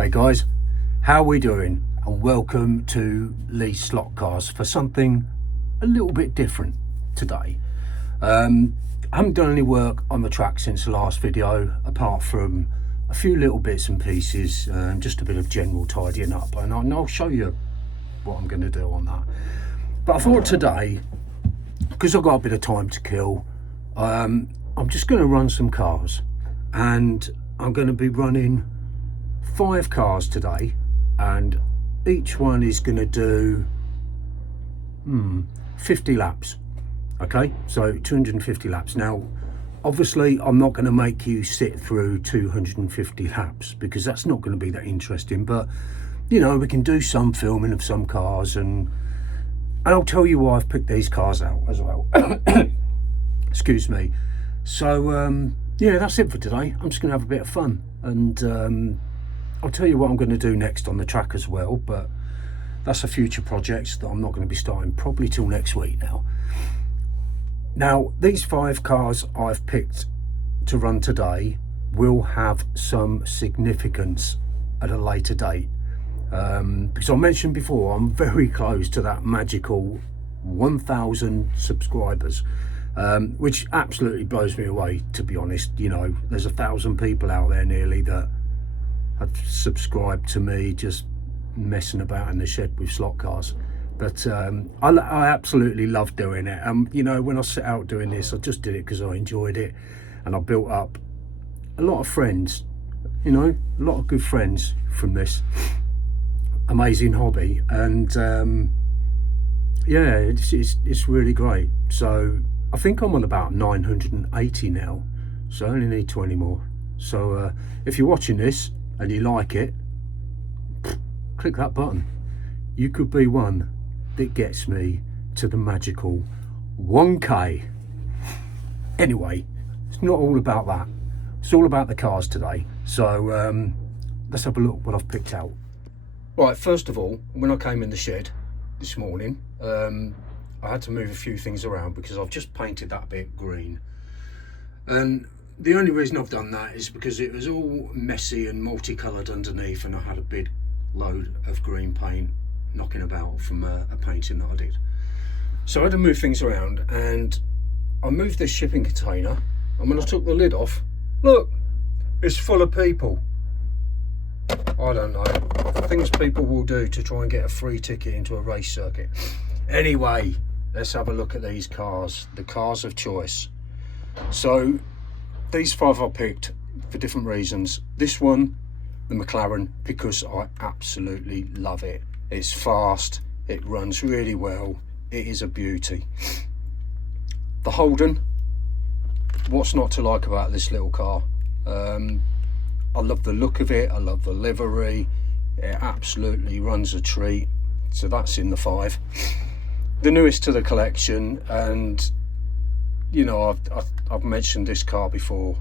Hey guys, how are we doing? And welcome to Lee's Slot Cars for something a little bit different today. I haven't done any work on the track since the last video, apart from a few little bits and pieces, just a bit of general tidying up, and I'll show you what I'm going to do on that. But I thought today, because I've got a bit of time to kill, I'm just going to run some cars, and I'm going to be running 5 cars today, and each one is going to do 50 laps. Okay, so 250 laps. Now obviously I'm not going to make you sit through 250 laps because that's not going to be that interesting, but you know, we can do some filming of some cars, and I'll tell you why I've picked these cars out as well. Excuse me. So yeah, that's it for today. I'm just going to have a bit of fun, and I'll tell you what I'm going to do next on the track as well, but that's a future project that I'm not going to be starting probably till next week now. Now, these 5 cars I've picked to run today will have some significance at a later date, because I mentioned before I'm very close to that magical 1,000 subscribers, which absolutely blows me away, to be honest. You know, there's 1,000 people out there nearly that have subscribed to me just messing about in the shed with slot cars. But I absolutely love doing it. You know, when I set out doing this, I just did it because I enjoyed it, and I built up a lot of friends, you know, a lot of good friends from this amazing hobby. And yeah, it's really great. So I think I'm on about 980 now, so I only need 20 more. So if you're watching this and you like it, click that button. You could be one that gets me to the magical 1K. Anyway, it's not all about that. It's all about the cars today. So let's have a look what I've picked out. Right, first of all, when I came in the shed this morning, I had to move a few things around because I've just painted that bit green. And the only reason I've done that is because it was all messy and multicoloured underneath, and I had a big load of green paint knocking about from a painting that I did. So I had to move things around, and I moved this shipping container, and when I took the lid off, look, it's full of people. I don't know, things people will do to try and get a free ticket into a race circuit. Anyway, let's have a look at these cars, the cars of choice. So these 5 I picked for different reasons. This one, the McLaren, because I absolutely love it. It's fast, it runs really well, it is a beauty. The Holden, what's not to like about this little car? I love the look of it, I love the livery, it absolutely runs a treat. So that's in the 5. The newest to the collection, and you know, I've mentioned this car before,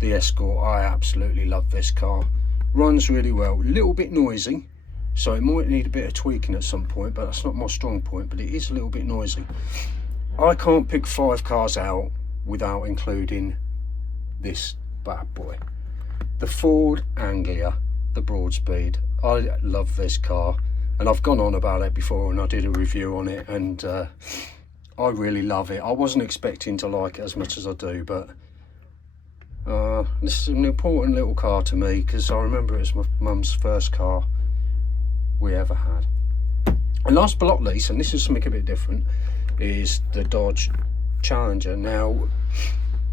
the Escort. I absolutely love this car. Runs really well, a little bit noisy, so it might need a bit of tweaking at some point, but that's not my strong point, but it is a little bit noisy. I can't pick 5 cars out without including this bad boy, the Ford Anglia, the Broadspeed. I love this car, and I've gone on about it before, and I did a review on it, and I really love it. I wasn't expecting to like it as much as I do, but this is an important little car to me because I remember it was my mum's first car we ever had. And last but not least, and this is something a bit different, is the Dodge Challenger. Now,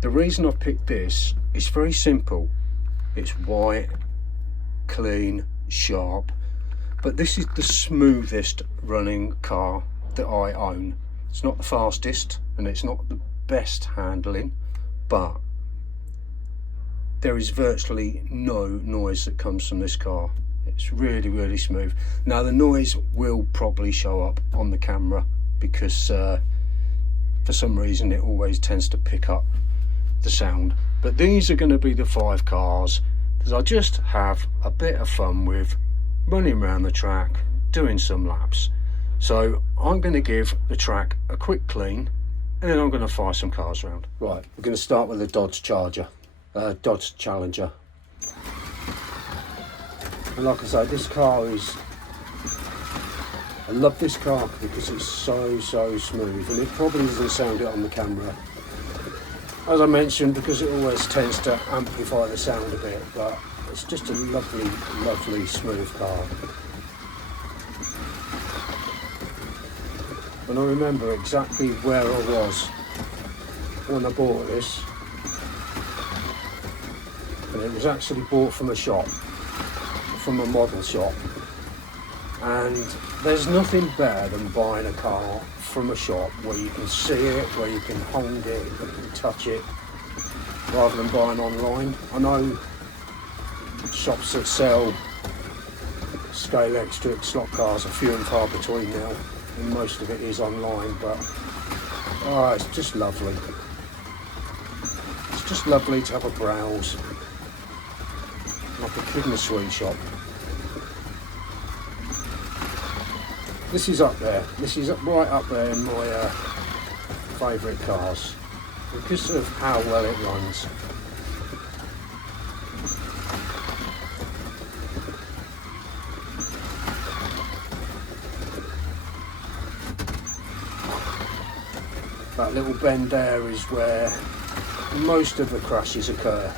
the reason I've picked this is very simple. It's white, clean, sharp, but this is the smoothest running car that I own. It's not the fastest and it's not the best handling, but there is virtually no noise that comes from this car. It's really, really smooth. Now, the noise will probably show up on the camera because for some reason it always tends to pick up the sound. But these are going to be the 5 cars that I just have a bit of fun with, running around the track, doing some laps. So I'm going to give the track a quick clean, and then I'm going to fire some cars around. Right, we're going to start with the Dodge Challenger. And like I say, this car is, I love this car because it's so smooth, and it probably doesn't sound it on the camera, as I mentioned, because it always tends to amplify the sound a bit, but it's just a lovely smooth car. And I remember exactly where I was when I bought this, and it was actually bought from a shop, from a model shop, and there's nothing better than buying a car from a shop where you can see it, where you can hold it, you can touch it, rather than buying online. I know shops that sell Scalextric slot cars are few and far between now, and most of it is online, but it's just lovely. It's just lovely to have a browse, like a kid in a sweet shop. This is up there. This is right up there in my favourite cars because of how well it runs. That little bend there is where most of the crashes occur,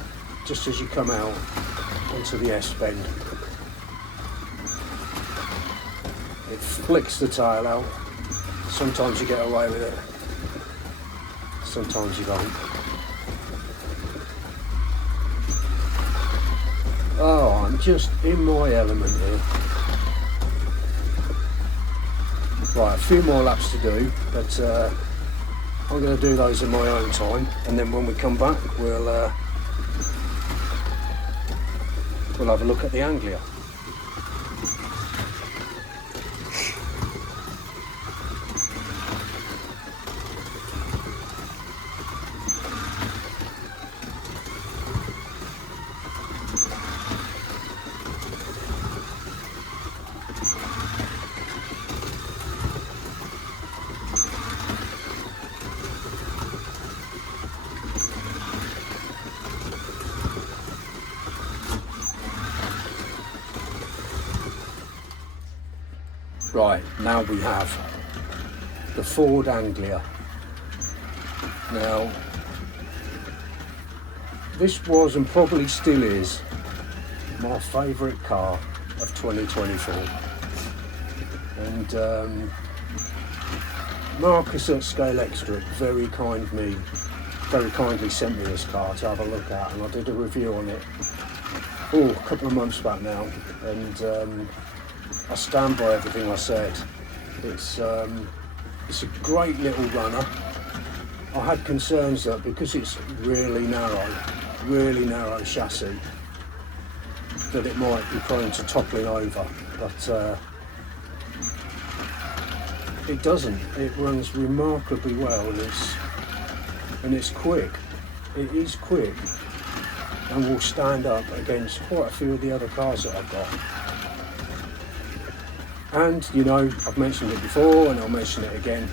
just as you come out onto the S bend. It flicks the tail out. Sometimes you get away with it, sometimes you don't. Oh, I'm just in my element here. Right, a few more laps to do, but I'm going to do those in my own time, and then when we come back we'll have a look at the Anglia. Right, now we have the Ford Anglia. Now, this was, and probably still is, my favourite car of 2024. And Marcus at Scalextric very kindly sent me this car to have a look at, and I did a review on it a couple of months back now, and I stand by everything I said. It's a great little runner. I had concerns that because it's really narrow chassis, that it might be prone to toppling over, but it doesn't. It runs remarkably well, and it's quick. It is quick, and will stand up against quite a few of the other cars that I've got. And, you know, I've mentioned it before and I'll mention it again.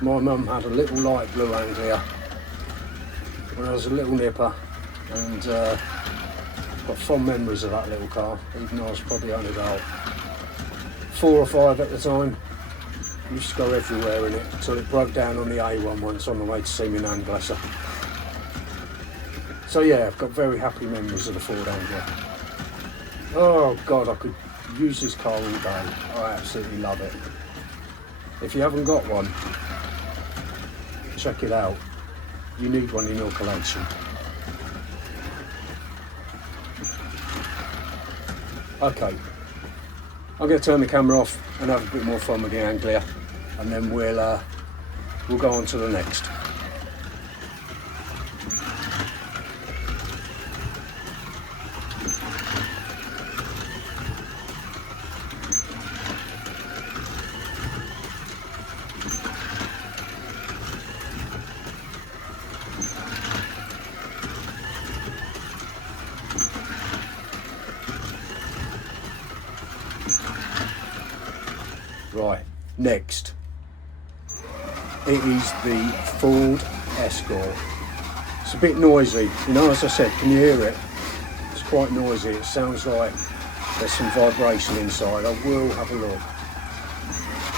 My mum had a little light blue Anglia when I was a little nipper, and got fond memories of that little car, even though I was probably only about 4 or 5 at the time. I used to go everywhere in it until it broke down on the A1 once on the way to see my nan, bless her. So yeah, I've got very happy memories of the Ford Anglia. Oh God, I could use this car all day. I absolutely love it. If you haven't got one, check it out. You need one in your collection. Okay, I'm going to turn the camera off and have a bit more fun with the Anglia, and then we'll go on to the next. Right, next, it is the Ford Escort. It's a bit noisy, you know, as I said, can you hear it? It's quite noisy. It sounds like there's some vibration inside. I will have a look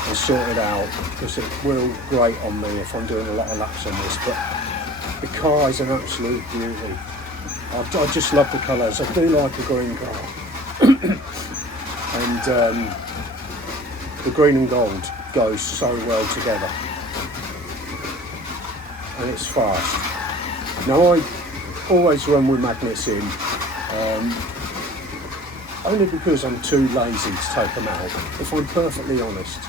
and sort it out, because it will grate on me if I'm doing a lot of laps on this. But the car is an absolute beauty. I just love the colours. I do like a green car. And the green and gold goes so well together. And it's fast. Now I always run with magnets in, only because I'm too lazy to take them out, if I'm perfectly honest.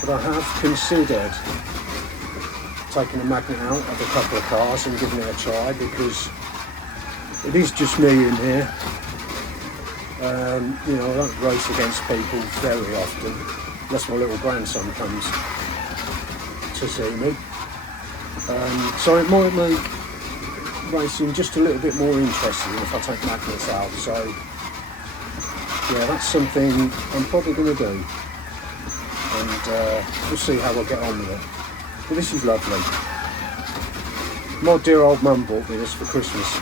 But I have considered taking a magnet out of a couple of cars and giving it a try, because it is just me in here. You know, I don't race against people very often, unless my little grandson comes to see me. So it might make racing just a little bit more interesting if I take magnets out. So yeah, that's something I'm probably going to do, and we'll see how I get on with it. But this is lovely. My dear old mum bought me this for Christmas.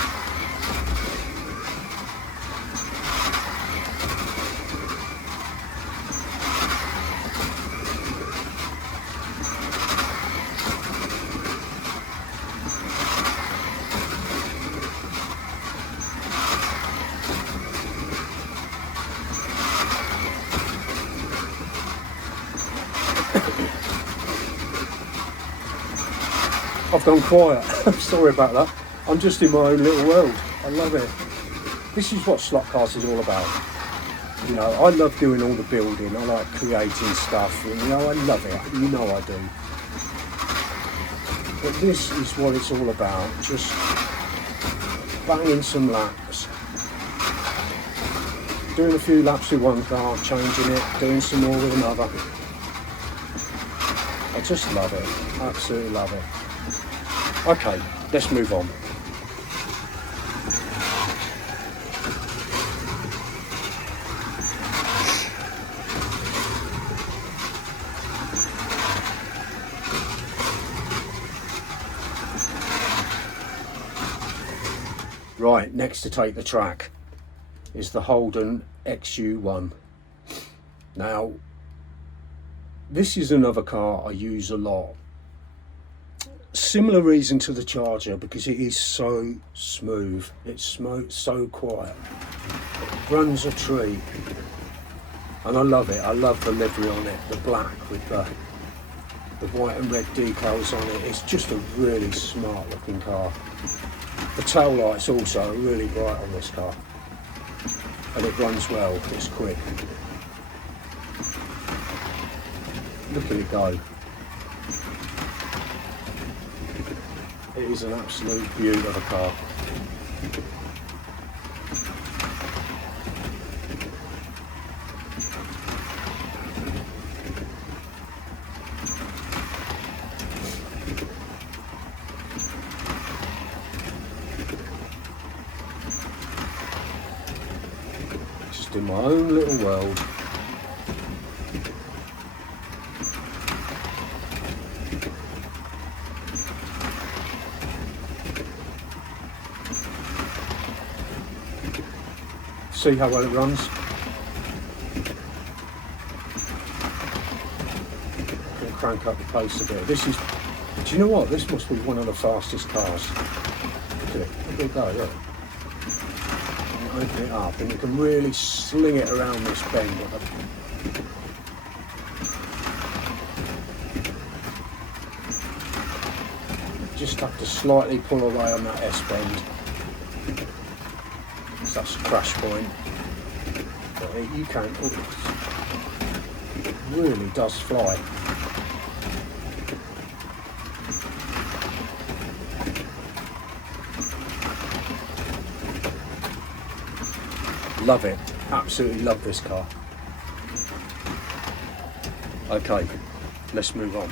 I've gone quiet. I'm sorry about that. I'm just in my own little world. I love it. This is what slot cars is all about. You know, I love doing all the building. I like creating stuff. And, you know, I love it. You know I do. But this is what it's all about. Just banging some laps. Doing a few laps with one car, changing it, doing some more with another. I just love it. Absolutely love it. Okay, let's move on. Right, next to take the track is the Holden XU1. Now, this is another car I use a lot. Similar reason to the Charger, because it is so smooth. It's so quiet. It runs a treat, and I love it. I love the livery on it, the black with the white and red decals on it. It's just a really smart looking car. The tail lights also are really bright on this car, and it runs well. It's quick. Look at it go. It is an absolute beauty of a car. Just in my own little world. See how well it runs. I'm going to crank up the pace a bit. This is, do you know what? This must be one of the fastest cars. Look at it. Look at it go, look. And you open it up and you can really sling it around this bend. Just have to slightly pull away on that S-bend. That's a crash point. But you can't. It really does fly. Love it. Absolutely love this car. Okay, let's move on.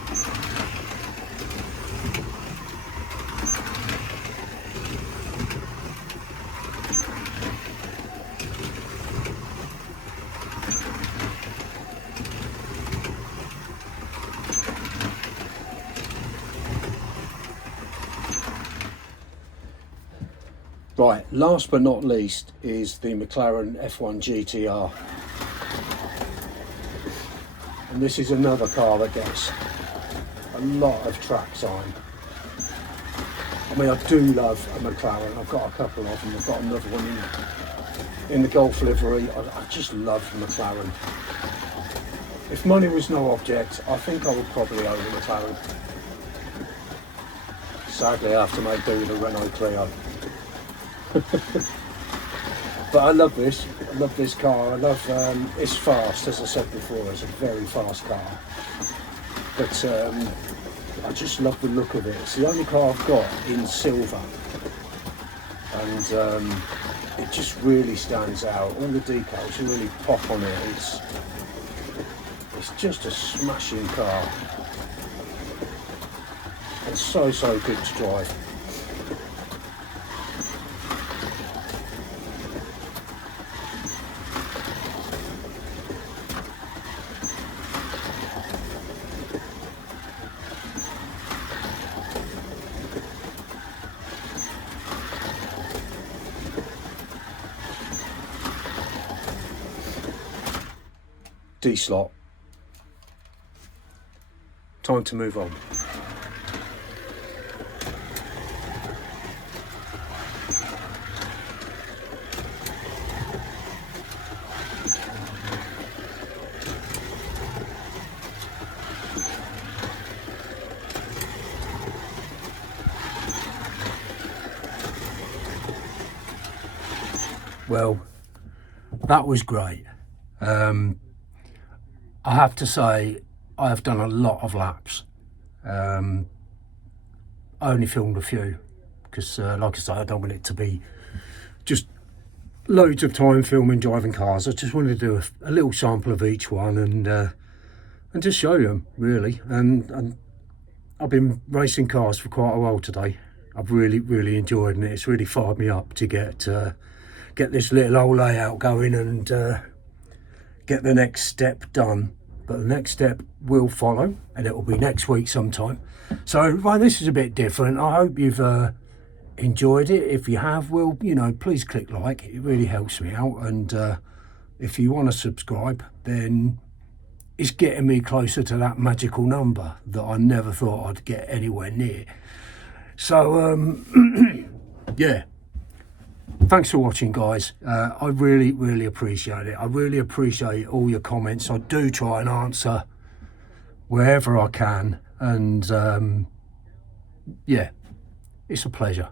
Right, last but not least is the McLaren F1 GTR. And this is another car that gets a lot of track time. I mean, I do love a McLaren. I've got a couple of them. I've got another one in the Golf livery. I just love McLaren. If money was no object, I think I would probably own a McLaren. Sadly, I have to make do with a Renault Clio. But I love this. I love this car. I love it's fast, as I said before. It's a very fast car. But I just love the look of it. It's the only car I've got in silver, and it just really stands out. All the decals really pop on it. It's just a smashing car. It's so good to drive. D-slot. Time to move on. Well, that was great. I have to say, I have done a lot of laps. I only filmed a few because, like I say, I don't want it to be just loads of time filming driving cars. I just wanted to do a little sample of each one and just show them, really. And I've been racing cars for quite a while today. I've really enjoyed it. It's really fired me up to get this little old layout going and get the next step done. But the next step will follow, and it will be next week sometime. So, right, this is a bit different. I hope you've enjoyed it. If you have, well, you know, please click like. It really helps me out. And if you want to subscribe, then it's getting me closer to that magical number that I never thought I'd get anywhere near. So, yeah. Thanks for watching, guys. I really appreciate it. I really appreciate all your comments. I do try and answer wherever I can, and yeah, it's a pleasure.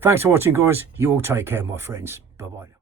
Thanks for watching, guys. You all take care, my friends. Bye bye.